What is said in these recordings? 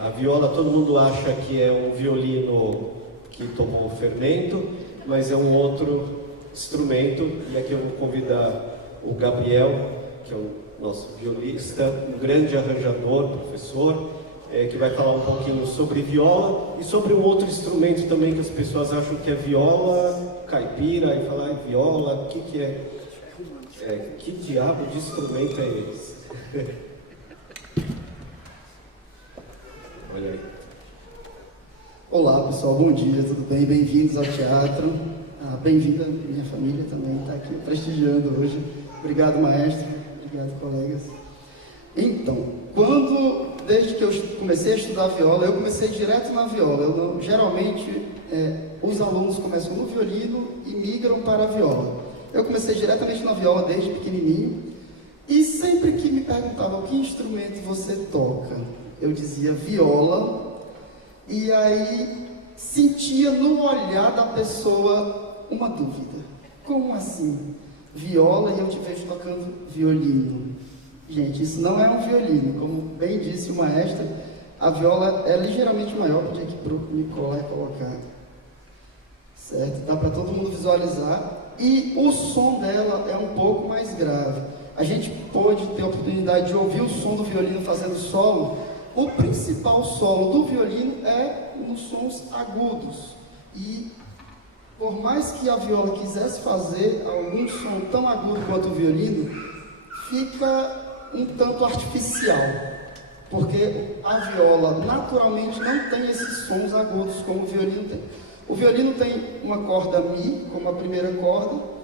A viola, todo mundo acha que é um violino que tomou fermento, mas é um outro instrumento. E aqui eu vou convidar o Gabriel, que é o nosso violista, um grande arranjador, professor, que vai falar um pouquinho sobre viola e sobre um outro instrumento também que as pessoas acham que é viola caipira, e falar viola, o que é? Que diabo de instrumento é esse? Olha aí. Olá pessoal, bom dia, tudo bem? Bem-vindos ao teatro. Bem-vinda minha família também, está aqui prestigiando hoje. Obrigado, maestro. Obrigado, colegas. Então, desde que eu comecei a estudar viola, eu comecei direto na viola. Geralmente, os alunos começam no violino e migram para a viola. Eu comecei diretamente na viola desde pequenininho. E sempre que me perguntavam que instrumento você toca, eu dizia viola. E aí sentia no olhar da pessoa uma dúvida. Como assim? Viola e eu te vejo tocando violino. Gente, isso não é um violino. Como bem disse o maestro, a viola é ligeiramente maior. Podia aqui para o Nicolai colocar. Certo? Dá para todo mundo visualizar. E o som dela é um pouco mais grave. A gente pôde ter a oportunidade de ouvir o som do violino fazendo solo. O principal solo do violino é nos sons agudos. E por mais que a viola quisesse fazer algum som tão agudo quanto o violino, fica um tanto artificial, porque a viola naturalmente não tem esses sons agudos como o violino tem. O violino tem uma corda Mi, como a primeira corda,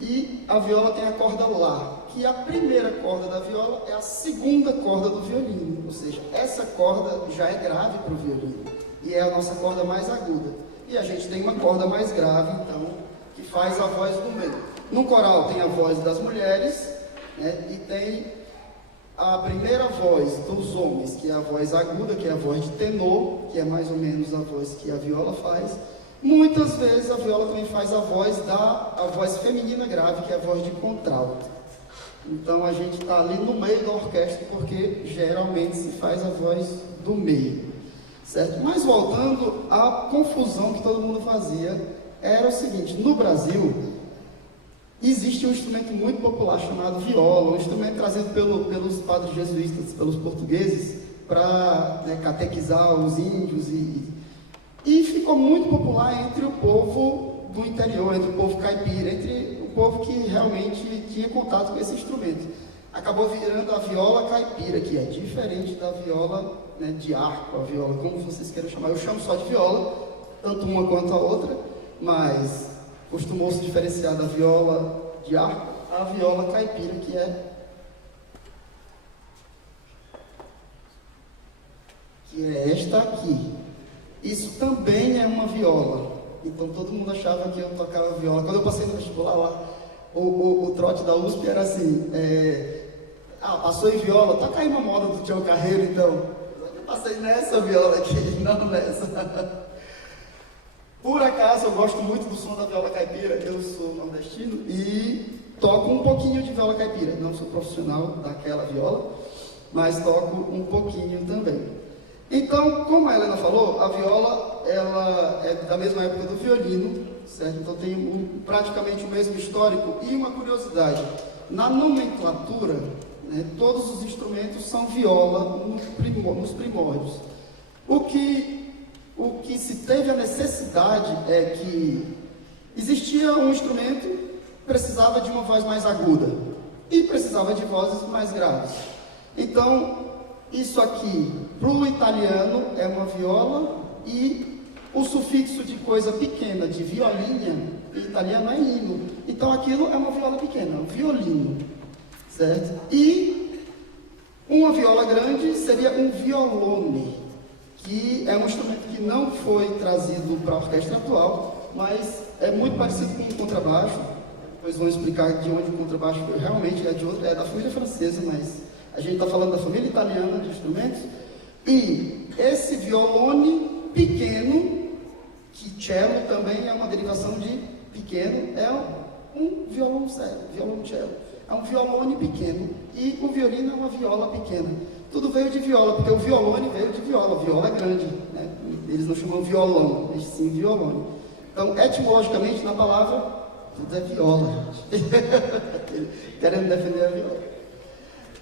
e a viola tem a corda Lá, que a primeira corda da viola é a segunda corda do violino, ou seja, essa corda já é grave para o violino, e é a nossa corda mais aguda. E a gente tem uma corda mais grave, então, que faz a voz do meio. No coral tem a voz das mulheres, né, e tem a primeira voz dos homens, que é a voz aguda, que é a voz de tenor, que é mais ou menos a voz que a viola faz. Muitas vezes a viola também faz a voz feminina grave, que é a voz de contralto. Então a gente está ali no meio da orquestra, porque geralmente se faz a voz do meio. Certo? Mas voltando à confusão que todo mundo fazia, era o seguinte: no Brasil existe um instrumento muito popular chamado viola, um instrumento trazido pelos padres jesuítas, pelos portugueses, para catequizar os índios, e ficou muito popular entre o povo do interior, entre o povo caipira, entre o povo que realmente tinha contato com esse instrumento. Acabou virando a viola caipira, que é diferente da viola, né, de arco, a viola, como vocês queiram chamar. Eu chamo só de viola, tanto uma quanto a outra, mas costumou se diferenciar da viola de arco a viola caipira, que é esta aqui. Isso também é uma viola. Então todo mundo achava que eu tocava viola. Quando eu passei no vestibular lá, o trote da USP era assim: passou em viola, toca aí uma moda do Tião Carreiro, então. Eu passei nessa viola aqui, não nessa. Por acaso eu gosto muito do som da viola caipira, eu sou nordestino e toco um pouquinho de viola caipira. Não sou profissional daquela viola, mas toco um pouquinho também. Então, como a Helena falou, a viola ela é da mesma época do violino, certo? Então tem praticamente o mesmo histórico. E uma curiosidade: na nomenclatura, né, todos os instrumentos são viola nos primórdios. O que se teve a necessidade é que existia um instrumento que precisava de uma voz mais aguda e precisava de vozes mais graves. Então, isso aqui, para o italiano, é uma viola, e o sufixo de coisa pequena, de violinha, em italiano é ino. Então, aquilo é uma viola pequena, um violino, certo? E uma viola grande seria um violone, que é um instrumento que não foi trazido para a orquestra atual, mas é muito parecido com o contrabaixo. Depois vão explicar de onde o contrabaixo realmente é da família francesa, mas a gente está falando da família italiana de instrumentos. E esse violone pequeno, que cello também é uma derivação de pequeno, é um violoncelo, violoncello. É um violone pequeno, e o violino é uma viola pequena. tudo veio de viola, porque o violone veio de viola, viola é grande, né? Eles não chamam violão, eles sim violone. Então, etimologicamente, na palavra, tudo é viola, gente. Querendo defender a viola.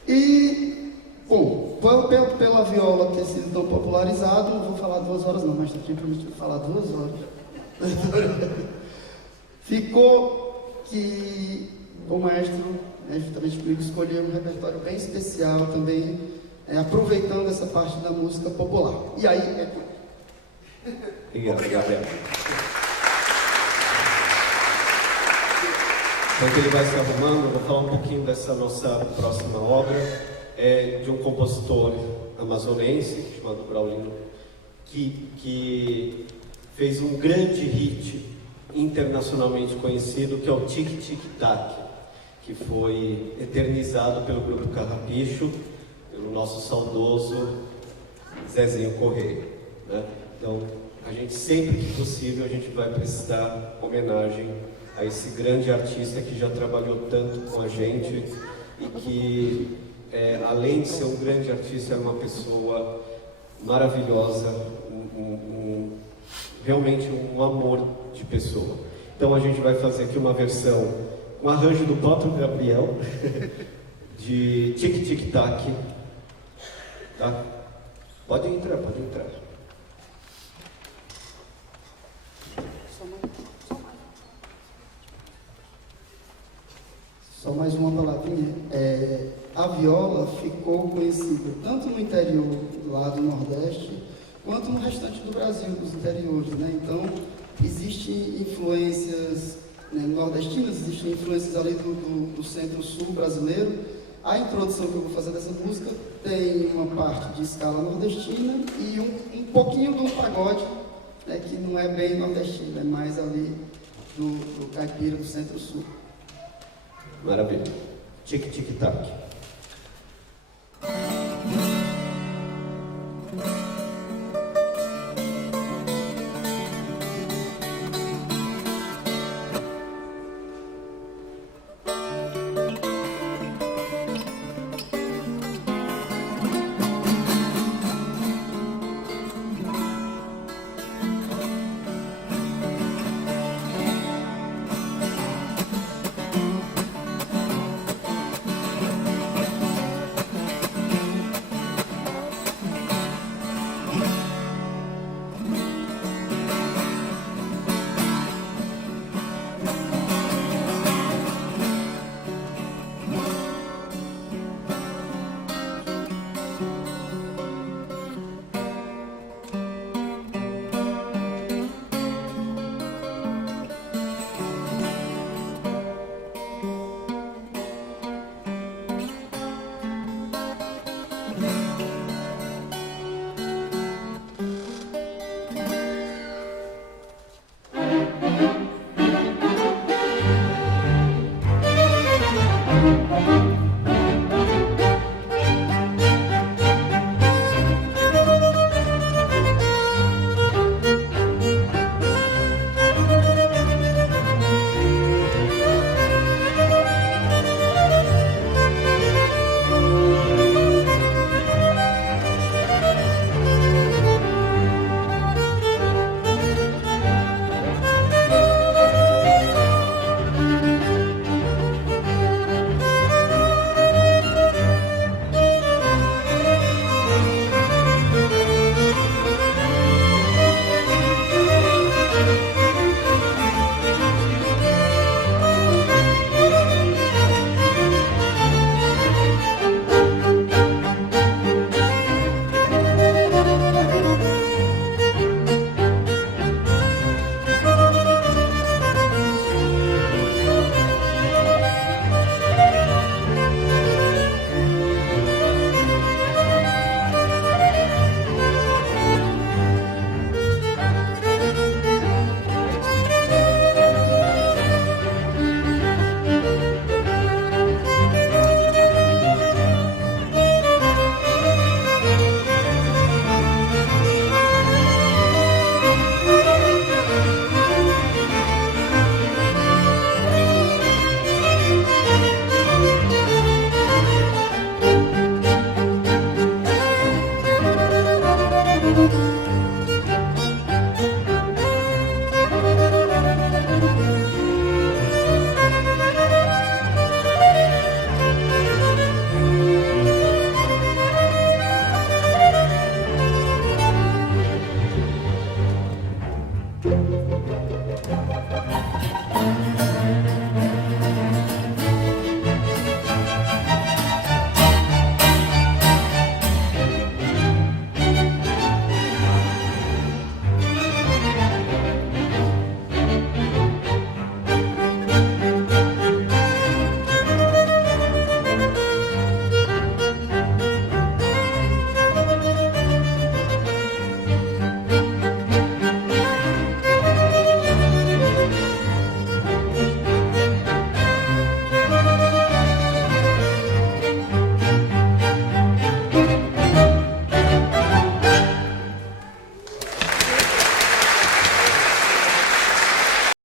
E, bom, pela viola ter sido tão popularizado, não vou falar 2 horas não, mas estou aqui prometido falar 2 horas. Ficou que o maestro, né, juntamente comigo, escolheu um repertório bem especial também, aproveitando essa parte da música popular. E aí é tudo. Obrigado, Gabriel. Enquanto ele vai se arrumando, eu vou falar um pouquinho dessa nossa próxima obra, de um compositor amazonense, chamado Braulino, que fez um grande hit internacionalmente conhecido, que é o Tic Tic Tac, que foi eternizado pelo Grupo Carrapicho, pelo nosso saudoso Zezinho Correia, né? Então, a gente, sempre que possível, a gente vai prestar homenagem a esse grande artista que já trabalhou tanto com a gente e que, além de ser um grande artista, é uma pessoa maravilhosa, realmente um amor de pessoa. Então a gente vai fazer aqui uma versão, um arranjo do próprio Gabriel, de Tic Tic Tac, tá? Pode entrar, pode entrar. Só mais uma palavrinha. A viola ficou conhecida tanto no interior lá do Nordeste, quanto no restante do Brasil, dos interiores, né? Então, existem influências, né, nordestinas, existem influências ali do centro-sul brasileiro. A introdução que eu vou fazer dessa música tem uma parte de escala nordestina e um pouquinho de um pagode, né, que não é bem nordestino, é mais ali do caipira, do centro-sul. Maravilha. Tic Tic Tac.